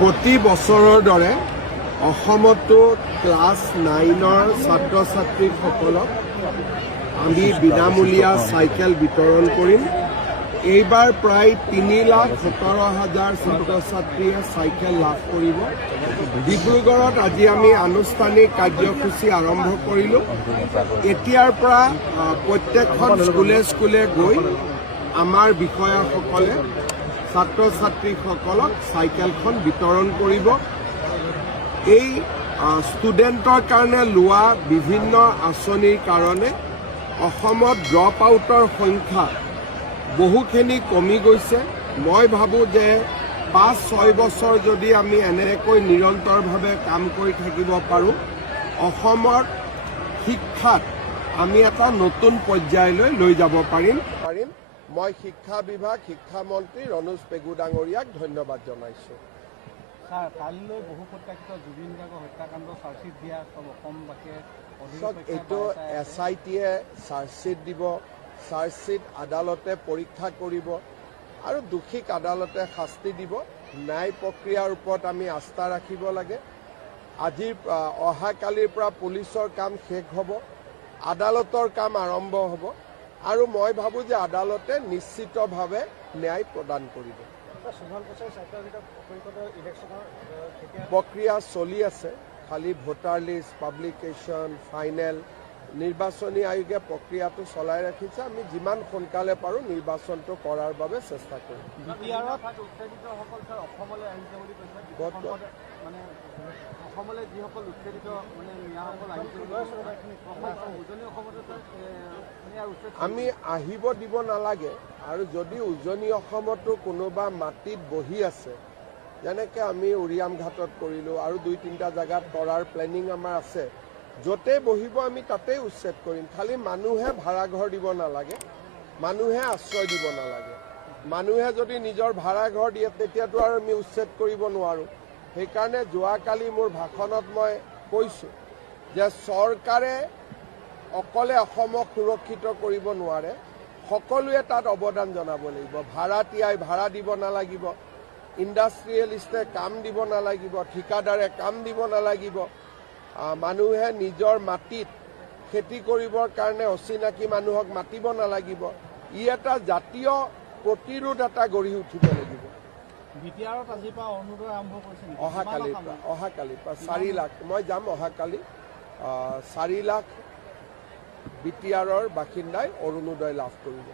প্ৰতি বছৰৰ দৰে অসমতো ক্লাছ 9ৰ ছাত্ৰ ছাত্ৰীসকলক আমি বিনামূলীয়া চাইকেল বিতৰণ কৰিম। এইবাৰ প্ৰায় 3,17,000 ছাত্ৰ ছাত্ৰীয়ে চাইকেল লাভ কৰিব। ডিব্ৰুগড়ত আজি আমি আনুষ্ঠানিক কাৰ্যসূচী আৰম্ভ কৰিলোঁ। এতিয়াৰ পৰা প্ৰত্যেকখন স্কুলে গৈ আমাৰ বিষয়াসকলে ছাত্ৰ ছাত্ৰীসকলক চাইকেলখন বিতৰণ কৰিব। এই ষ্টুডেণ্টৰ কাৰণে লোৱা বিভিন্ন আঁচনিৰ কাৰণে অসমত ড্ৰপ আউটৰ সংখ্যা বহুখিনি কমি গৈছে। মই ভাবোঁ যে 5-6 বছৰ যদি আমি এনেকৈ নিৰন্তৰভাৱে কাম কৰি থাকিব পাৰোঁ, অসমৰ শিক্ষাত আমি এটা নতুন পৰ্যায়লৈ লৈ যাব পাৰিম। মই শিক্ষা বিভাগ শিক্ষামন্ত্ৰী ৰণোজ পেগু ডাঙৰীয়াক ধন্যবাদ জনাইছোঁ। কালিলৈ বহু প্ৰত্যাশিত জুবিন গাৰ্গৰ হত্যাকাণ্ড চাৰ্জশ্বিট দিয়া অসমবাসীয়ে এইটো SIT-য়ে চাৰ্জশ্বিট দিব, চাৰ্জশ্বিট আদালতে পৰীক্ষা কৰিব আৰু দোষীক আদালতে শাস্তি দিব। ন্যায় প্ৰক্ৰিয়াৰ ওপৰত আমি আস্থা ৰাখিব লাগে। অহাকালিৰ পৰা পুলিচৰ কাম শেষ হ'ব, আদালতৰ কাম আৰম্ভ হ'ব আৰু মই ভাবোঁ যে আদালতে নিশ্চিতভাৱে ন্যায় প্ৰদান কৰিব। প্ৰক্ৰিয়া চলি আছে, খালি ভোটাৰ লিষ্ট পাব্লিকেশ্যন ফাইনেল নিৰ্বাচনী আয়োগে প্ৰক্ৰিয়াটো চলাই ৰাখিছে। আমি যিমান সোনকালে পাৰোঁ নিৰ্বাচনটো কৰাৰ বাবে চেষ্টা কৰিম। আমি আহিব দিব নালাগে আৰু যদি উজনি অসমতো কোনোবা মাটিত বহি আছে, যেনেকৈ আমি উৰিয়াম ঘাটত কৰিলোঁ আৰু 2-3টা জেগাত কৰাৰ প্লেনিং আমাৰ আছে, য'তে বহিব আমি তাতেই উচ্ছেদ কৰিম। খালি মানুহে ভাড়াঘৰ দিব নালাগে, মানুহে আশ্ৰয় দিব নালাগে। মানুহে যদি নিজৰ ভাড়াঘৰ দিয়ে তেতিয়াতো আৰু আমি উচ্ছেদ কৰিব নোৱাৰোঁ। সেইকাৰণে যোৱাকালি মোৰ ভাষণত মই কৈছোঁ যে চৰকাৰে অকলে অসমক সুৰক্ষিত কৰিব নোৱাৰে, সকলোৱে তাত অৱদান জনাব লাগিব। ভাড়াতীয়াই ভাড়া দিব নালাগিব, ইণ্ডাষ্ট্ৰিয়েলিষ্টে কাম দিব নালাগিব, ঠিকাদাৰে কাম দিব নালাগিব। মানুহে নিজৰ মাটিত খেতি কৰিবৰ কাৰণে অচিনাকি মানুহক মাতিব নালাগিব। ই এটা জাতীয় প্ৰতিৰোধ এটা গঢ়ি উঠিব লাগিব। অহাকালিৰ পৰা 4 লাখ, মই যাম অহাকালি। 4 লাখ BTR বাসিন্দাই অৰুণোদয় লাভ কৰিব।